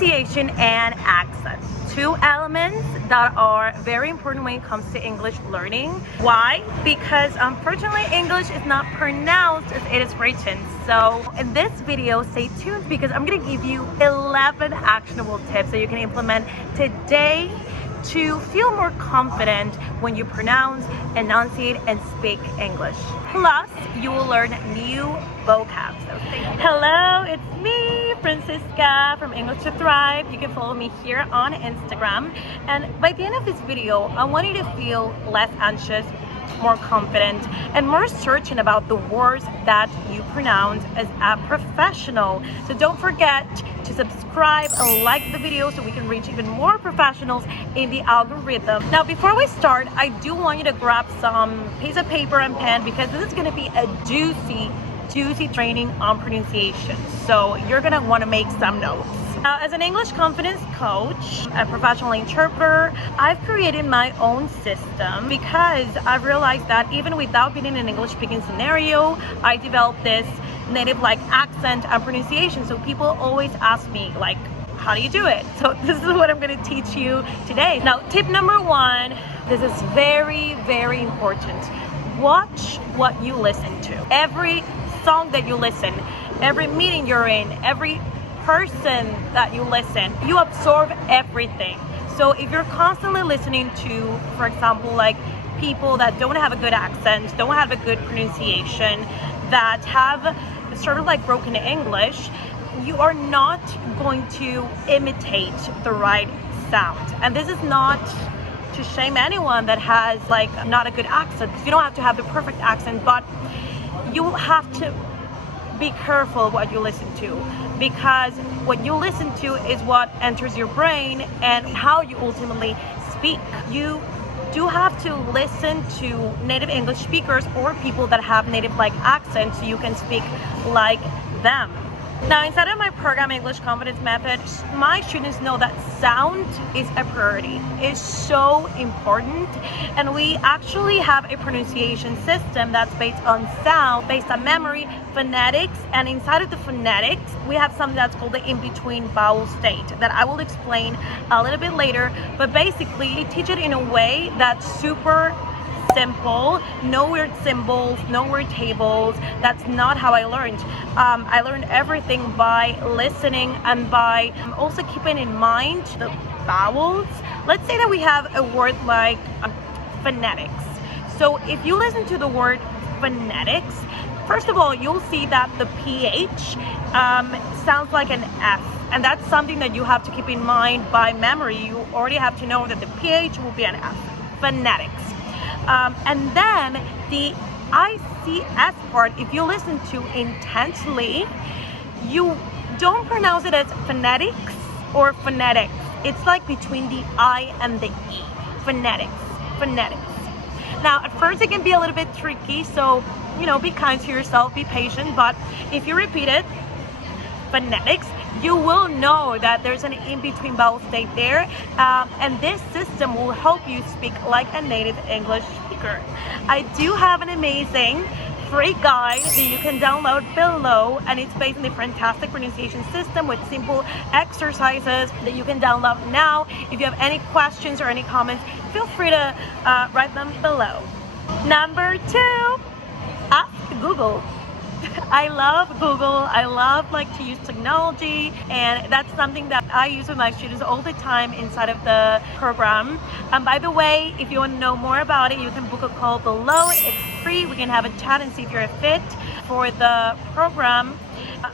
pronunciation and accent. Two elements that are very important when it comes to English learning. Why? Because unfortunately English is not pronounced as it is written. So in this video, stay tuned because I'm going to give you 11 actionable tips that you can implement today to feel more confident when you pronounce, enunciate, and speak English. Plus, you will learn new vocab. So hello, it's me, Francisca from English to Thrive. You can follow me here on Instagram. And by the end of this video, I want you to feel less anxious, more confident, and more certain about the words that you pronounce as a professional. So don't forget to subscribe and like the video so we can reach even more professionals in the algorithm. Now, before we start, I do want you to grab some piece of paper and pen because this is going to be a juicy training on pronunciation. So you're going to want to make some notes. Now, as an English confidence coach, a professional interpreter, I've created my own system because I've realized that even without being in an English speaking scenario, I developed this native-like accent and pronunciation. So people always ask me, like, how do you do it? So this is what I'm going to teach you today. Now, tip number one, this is very, very important. Watch what you listen to. Every song that you listen, every meeting you're in, every person that you listen, you absorb everything. So if you're constantly listening to, for example, like people that don't have a good accent, don't have a good pronunciation, that have sort of like broken English, you are not going to imitate the right sound. And this is not to shame anyone that has like not a good accent, because you don't have to have the perfect accent, but you have to be careful what you listen to, because what you listen to is what enters your brain and how you ultimately speak. You do have to listen to native English speakers or people that have native-like accents so you can speak like them. Now, inside of my program, English Confidence Method, my students know that sound is a priority. It's so important. And we actually have a pronunciation system that's based on sound, based on memory, phonetics, and inside of the phonetics, we have something that's called the in-between vowel state that I will explain a little bit later. But basically, we teach it in a way that's super simple, no weird symbols, no weird tables. That's not how I learned. I learned everything by listening and by also keeping in mind the vowels. Let's say that we have a word like phonetics. So if you listen to the word phonetics, first of all, you'll see that the PH sounds like an F. And that's something that you have to keep in mind by memory. You already have to know that the PH will be an F. Phonetics. And then the ICS part, if you listen to intensely, you don't pronounce it as phonetics or phonetics. It's like between the I and the E. Phonetics. Phonetics. Now, at first it can be a little bit tricky, so, you know, be kind to yourself, be patient, but if you repeat it, phonetics, you will know that there's an in-between vowel state there, and this system will help you speak like a native English speaker. I do have an amazing free guide that you can download below, and it's based on the fantastic pronunciation system with simple exercises that you can download now. If you have any questions or any comments, feel free to write them below. Number two, ask Google. I love Google. I love like to use technology, and that's something that I use with my students all the time inside of the program. And by the way, if you want to know more about it, you can book a call below. It's free. We can have a chat and see if you're a fit for the program.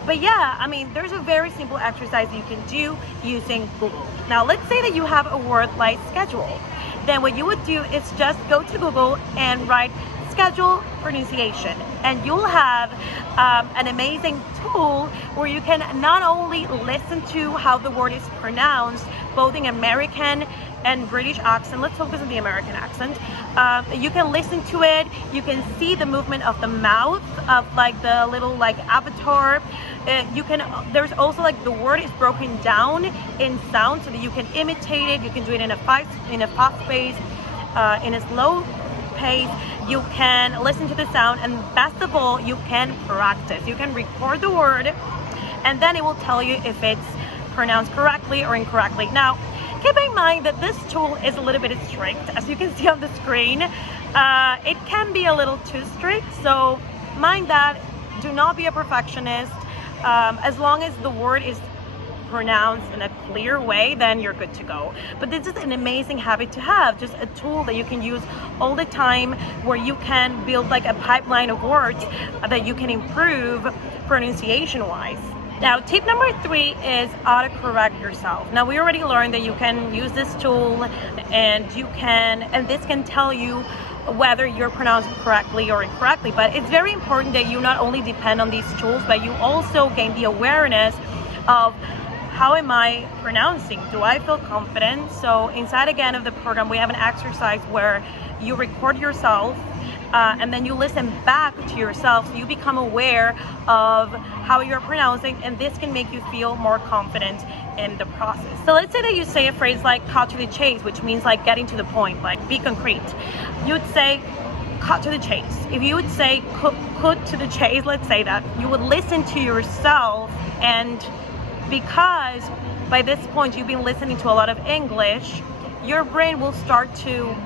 But yeah, I mean, there's a very simple exercise you can do using Google. Now, let's say that you have a word like schedule. Then what you would do is just go to Google and write schedule pronunciation, and you'll have an amazing tool where you can not only listen to how the word is pronounced, both in American and British accent. Let's focus on the American accent. You can listen to it, you can see the movement of the mouth of like the little like avatar. There's also like the word is broken down in sound so that you can imitate it. You can do it in a fast pace, in a slow pace. You can listen to the sound, and best of all, you can practice. You can record the word, and then it will tell you if it's pronounced correctly or incorrectly. Now, keep in mind that this tool is a little bit strict. As you can see on the screen, it can be a little too strict, so mind that. Do not be a perfectionist. As long as the word is pronounced in a clear way, then you're good to go. But this is an amazing habit to have, just a tool that you can use all the time, where you can build like a pipeline of words that you can improve pronunciation wise. Now, tip number 3 is autocorrect yourself. Now, we already learned that you can use this tool and this can tell you whether you're pronouncing correctly or incorrectly. But it's very important that you not only depend on these tools, but you also gain the awareness of how am I pronouncing? Do I feel confident? So inside again of the program, we have an exercise where you record yourself and then you listen back to yourself, so you become aware of how you're pronouncing, and this can make you feel more confident in the process. So let's say that you say a phrase like cut to the chase, which means like getting to the point, like be concrete. You would say cut to the chase. If you would say cut to the chase, let's say that, you would listen to yourself, and because by this point you've been listening to a lot of English, your brain will start to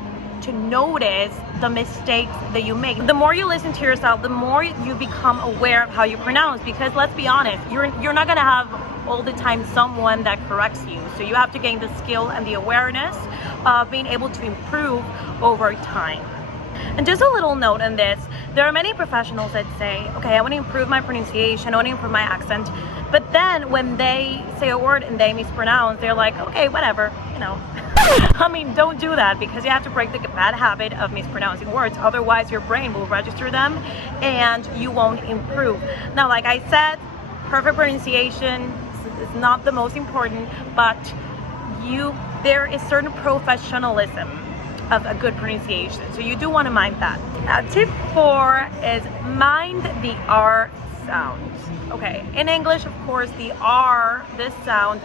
notice the mistakes that you make. The more you listen to yourself, the more you become aware of how you pronounce, because let's be honest, you're not gonna have all the time someone that corrects you. So you have to gain the skill and the awareness of being able to improve over time. And just a little note on this, there are many professionals that say, okay, I want to improve my pronunciation, I want to improve my accent, but then when they say a word and they mispronounce, they're like, okay, whatever, you know. I mean, don't do that, because you have to break the bad habit of mispronouncing words. Otherwise, your brain will register them and you won't improve. Now, like I said, perfect pronunciation is not the most important, but there is certain professionalism of a good pronunciation. So you do want to mind that. Now, tip 4 is mind the R sound. Okay, in English, of course, the R, this sound,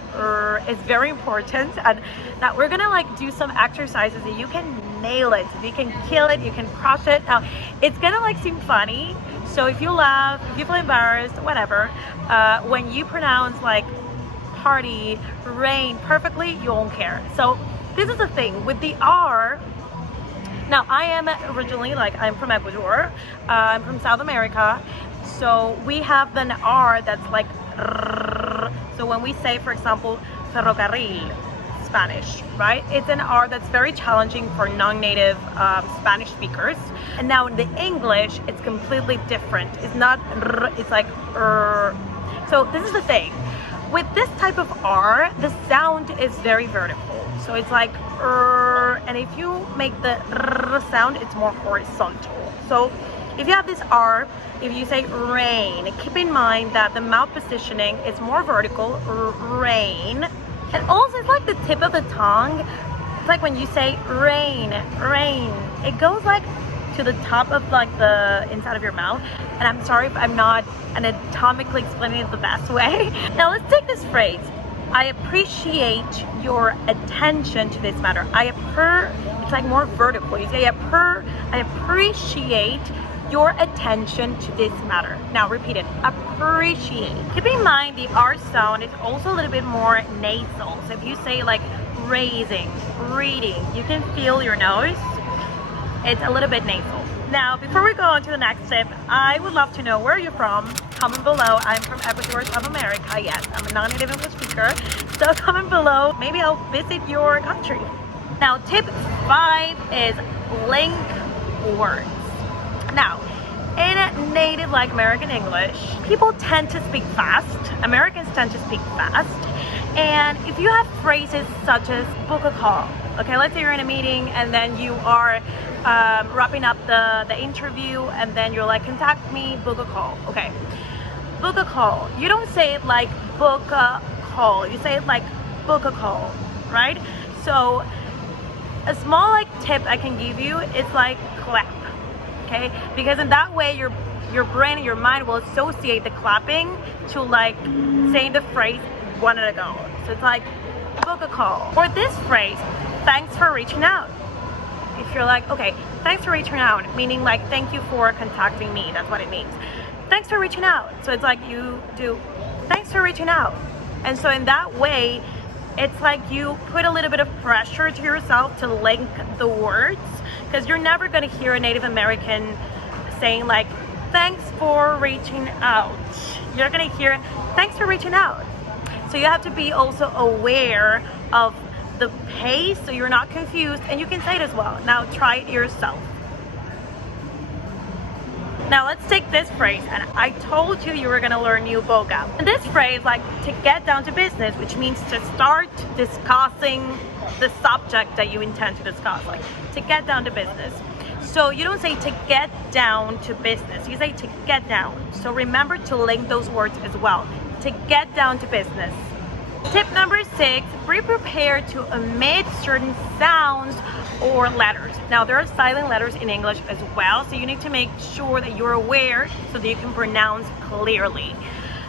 is very important. And now we're gonna like do some exercises that you can nail it, you can kill it, you can crush it. Now, it's gonna like seem funny. So if you laugh, if you feel embarrassed, whatever, when you pronounce like party, rain perfectly, you won't care. So this is the thing with the R. Now, I am originally, like, I'm from Ecuador, I'm from South America, so we have an R that's like rrr. So when we say, for example, ferrocarril, Spanish, right? It's an R that's very challenging for non-native Spanish speakers. And now in the English, it's completely different. It's not rrr, it's like rrr. So this is the thing. With this type of R, the sound is very vertical. So it's like and if you make the sound, it's more horizontal. So if you have this R, if you say rain, keep in mind that the mouth positioning is more vertical, rain. And also it's like the tip of the tongue. It's like when you say rain, rain, it goes like to the top of like the inside of your mouth. And I'm sorry if I'm not anatomically explaining it the best way. Now let's take this phrase. I appreciate your attention to this matter. It's like more vertical. You say I appreciate your attention to this matter. Now repeat it, appreciate. Keep in mind the R sound is also a little bit more nasal. So if you say like raising, reading, you can feel your nose. It's a little bit nasal. Now, before we go on to the next tip, I would love to know where you're from. Comment below. I'm from Ecuador, South America. Yes, I'm a non-native English speaker. So comment below. Maybe I'll visit your country. Now, tip 5 is link words. Now, in native like American English, people tend to speak fast. Americans tend to speak fast. And if you have phrases such as book a call, okay, let's say you're in a meeting and then you are wrapping up the interview and then you're like, contact me, book a call. Okay, book a call. You don't say it like book a call. You say it like book a call, right? So a small like tip I can give you is like clap, okay? Because in that way your brain and your mind will associate the clapping to like saying the phrase one at a go. So it's like book a call. Or this phrase, thanks for reaching out. If you're like, okay, thanks for reaching out, meaning like thank you for contacting me, that's what it means. Thanks for reaching out. So it's like you do, thanks for reaching out. And so in that way, it's like you put a little bit of pressure to yourself to link the words, because you're never going to hear a Native American saying like, thanks for reaching out. You're going to hear, thanks for reaching out. So you have to be also aware of the pace so you're not confused, and you can say it as well. Now try it yourself. Now let's take this phrase, and I told you were gonna learn new vocab. And this phrase, like to get down to business, which means to start discussing the subject that you intend to discuss, like to get down to business. So you don't say to get down to business, you say to get down. So remember to link those words as well, to get down to business. Tip number 6, be prepared to omit certain sounds or letters. Now there are silent letters in English as well, so you need to make sure that you're aware so that you can pronounce clearly.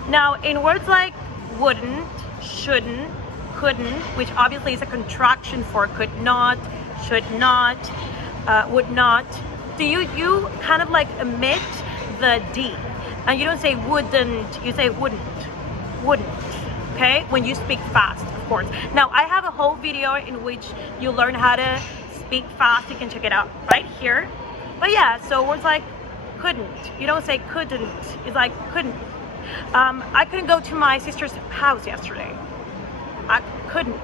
Now in words like wouldn't, shouldn't, couldn't, which obviously is a contraction for could not, should not, would not, so you kind of like omit the D, and you don't say wouldn't, you say wouldn't, okay, when you speak fast, of course. Now I have a whole video in which you learn how to speak fast. You can check it out right here. But yeah, so words like couldn't, you don't say couldn't, it's like couldn't. I couldn't go to my sister's house yesterday. I couldn't.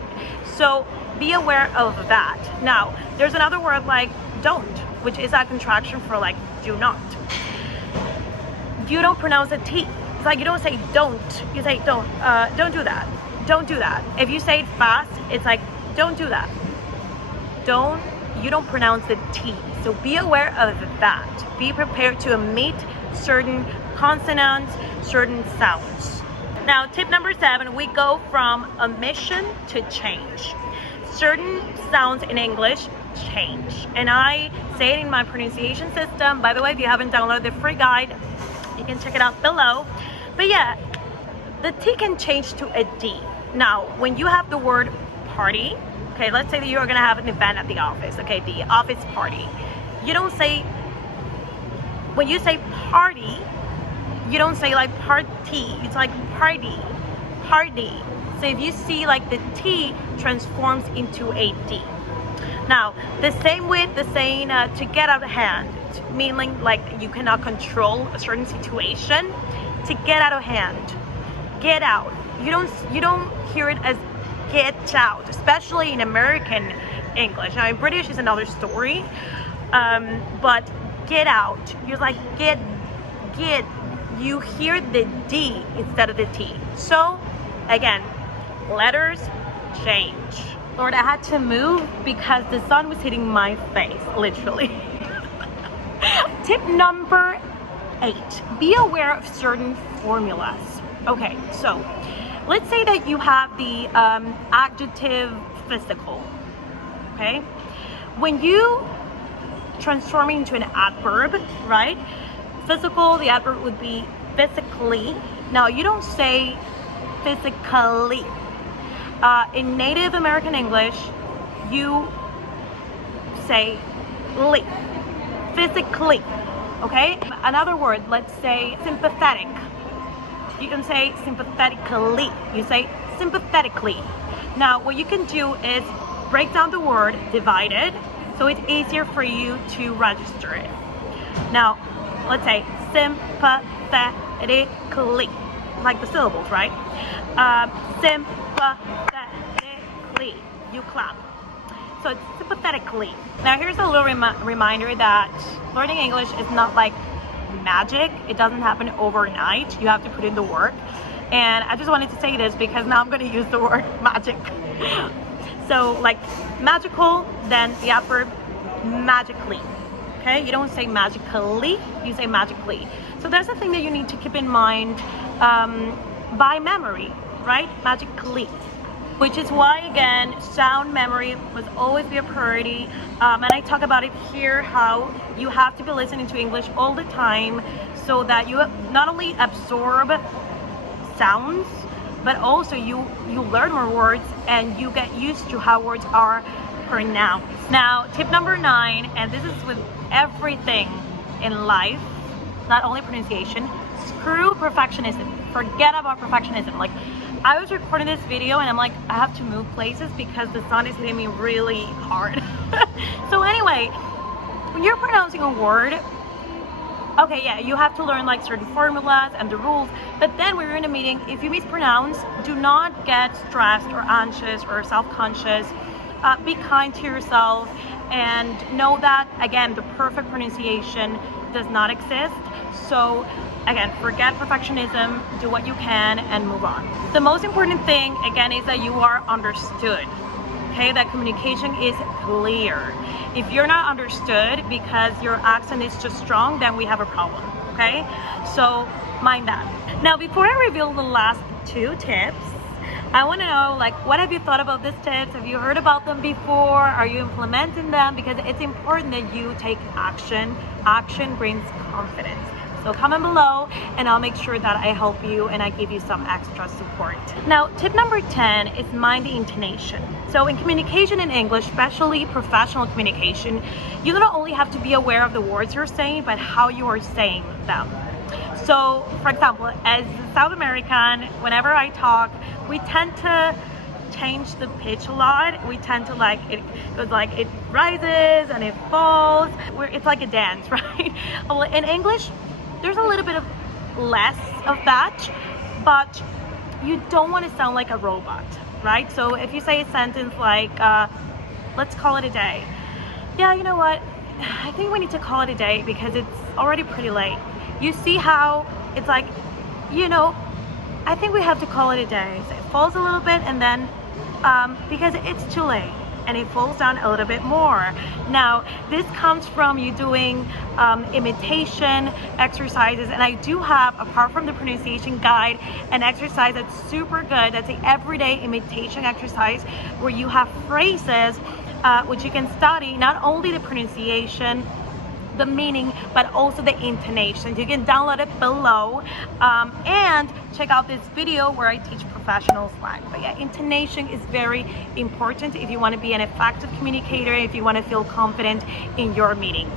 So be aware of that. Now there's another word like don't, which is a contraction for like do not. You don't pronounce a T. It's like you don't say don't, you say don't do that, don't do that. If you say it fast, it's like don't do that, you don't pronounce the T. So be aware of that. Be prepared to omit certain consonants, certain sounds. Now tip number 7, we go from omission to change. Certain sounds in English change, and I say it in my pronunciation system. By the way, if you haven't downloaded the free guide, you can check it out below. But yeah, the T can change to a D. Now, when you have the word party, okay, let's say that you're gonna have an event at the office, okay, the office party. You don't say, when you say party, you don't say like party, it's like party. So if you see like the T transforms into a D. Now, the same with the saying to get out of hand, meaning like you cannot control a certain situation. To get out of hand, get out. You don't hear it as get out, especially in American English. Now in British is another story, but get out. You're like get. You hear the D instead of the T. So again, letters change. Lord, I had to move because the sun was hitting my face, literally. Tip number 8, be aware of certain formulas. Okay, so let's say that you have the adjective physical, okay? When you transform it into an adverb, right? Physical, the adverb would be physically. Now you don't say physically. In Native American English, you say ly, physically. Okay, another word, let's say sympathetic. You can say sympathetically, you say sympathetically. Now what you can do is break down the word, divide it, so it's easier for you to register it. Now let's say sympathetically, like the syllables, right? Sympathetically, you clap. So it's sympathetically. Now here's a little reminder that learning English is not like magic. It doesn't happen overnight. You have to put in the work. And I just wanted to say this because now I'm going to use the word magic. So like magical, then the adverb magically. Okay, you don't say magically, you say magically. So that's the thing that you need to keep in mind by memory, right? Magically. Which is why, again, sound memory must always be a priority. And I talk about it here, how you have to be listening to English all the time so that you not only absorb sounds, but also you learn more words and you get used to how words are pronounced. Now, tip number 9, and this is with everything in life, not only pronunciation, screw perfectionism. Forget about perfectionism. Like, I was recording this video and I'm like, I have to move places because the sun is hitting me really hard. So anyway, when you're pronouncing a word, okay, yeah, you have to learn like certain formulas and the rules, but then when you're in a meeting, if you mispronounce, do not get stressed or anxious or self-conscious. Be kind to yourself and know that, again, the perfect pronunciation does not exist. So again, forget perfectionism, do what you can and move on. The most important thing, again, is that you are understood. Okay, that communication is clear. If you're not understood because your accent is just strong, then we have a problem, okay? So mind that. Now, before I reveal the last 2 tips, I want to know, like, what have you thought about these tips? Have you heard about them before? Are you implementing them? Because it's important that you take action. Action brings confidence. So comment below and I'll make sure that I help you and I give you some extra support. Now, tip number 10 is mind the intonation. So in communication in English, especially professional communication, you don't only have to be aware of the words you're saying, but how you are saying them. So, for example, as a South American, whenever I talk, we tend to change the pitch a lot. We tend to it rises and it falls. It's like a dance, right? In English, there's a little bit of less of that, but you don't want to sound like a robot, right? So if you say a sentence like, let's call it a day. Yeah, you know what? I think we need to call it a day because it's already pretty late. You see how it's like, you know, I think we have to call it a day. So it falls a little bit and then, because it's too late. And it falls down a little bit more. Now, this comes from you doing imitation exercises, and I do have, apart from the pronunciation guide, an exercise that's super good. That's an everyday imitation exercise where you have phrases which you can study, not only the pronunciation, the meaning, but also the intonation. You can download it below and check out this video where I teach professional slang. But yeah, intonation is very important if you want to be an effective communicator, if you want to feel confident in your meetings.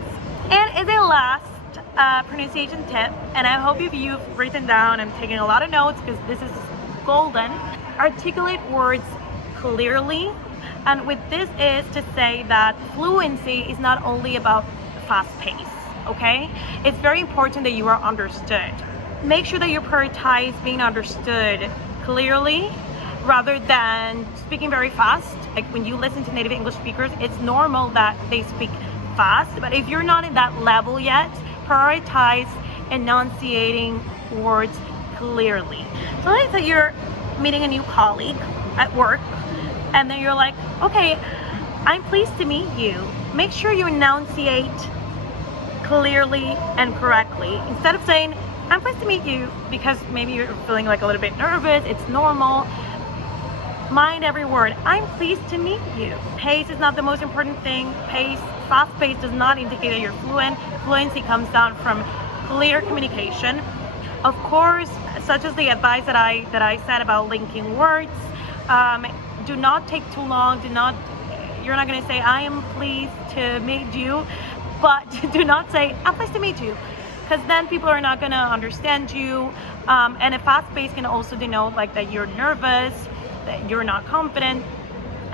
And as a last pronunciation tip, and I hope if you've written down and taken a lot of notes because this is golden, articulate words clearly. And with this is to say that fluency is not only about fast pace, okay? It's very important that you are understood. Make sure that you prioritize being understood clearly rather than speaking very fast. Like when you listen to native English speakers, it's normal that they speak fast, but if you're not in that level yet, prioritize enunciating words clearly. So let's say you're meeting a new colleague at work and then you're like, okay, I'm pleased to meet you. Make sure you enunciate clearly and correctly. Instead of saying, I'm pleased to meet you, because maybe you're feeling like a little bit nervous, it's normal. Mind every word. I'm pleased to meet you. Pace is not the most important thing. Pace, fast pace does not indicate that you're fluent. Fluency comes down from clear communication. Of course, such as the advice that I said about linking words, do not take too long. You're not going to say, I am pleased to meet you, but do not say, I'm pleased to meet you, because then people are not going to understand you. And a fast pace can also denote like that you're nervous, that you're not confident.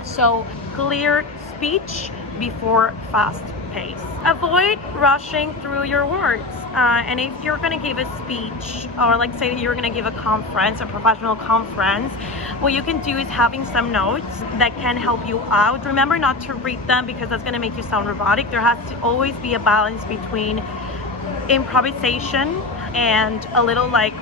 So clear speech before fast pace. Avoid rushing through your words. And if you're going to give a speech, or like say you're going to give a conference, a professional conference, what you can do is having some notes that can help you out. Remember not to read them because that's going to make you sound robotic. There has to always be a balance between improvisation and a little like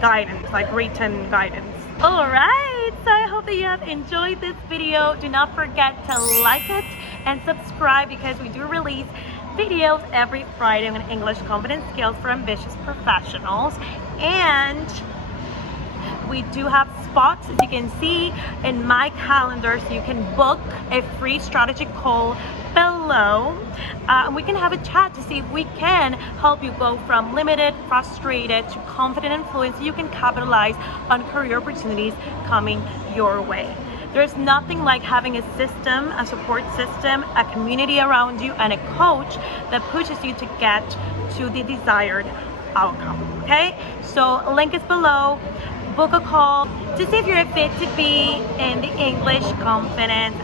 guidance, like written guidance. All right, so I hope that you have enjoyed this video. Do not forget to like it and subscribe because we do release videos every Friday on English confidence skills for ambitious professionals. And we do have spots, as you can see in my calendar, so you can book a free strategy call below. And we can have a chat to see if we can help you go from limited, frustrated to confident and fluent, so you can capitalize on career opportunities coming your way. There's nothing like having a system, a support system, a community around you, and a coach that pushes you to get to the desired outcome. Okay, so link is below. book a call to see if you're fit to be in the English confidence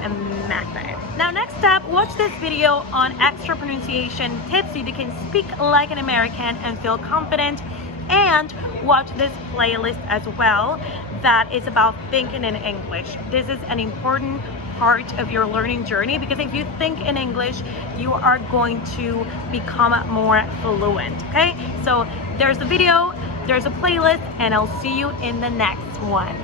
method. Now next up, watch this video on extra pronunciation tips so you can speak like an American and feel confident, and watch this playlist as well that is about thinking in English. This is an important part of your learning journey, because if you think in English, you are going to become more fluent. Okay, so there's the video, there's a playlist, and I'll see you in the next one.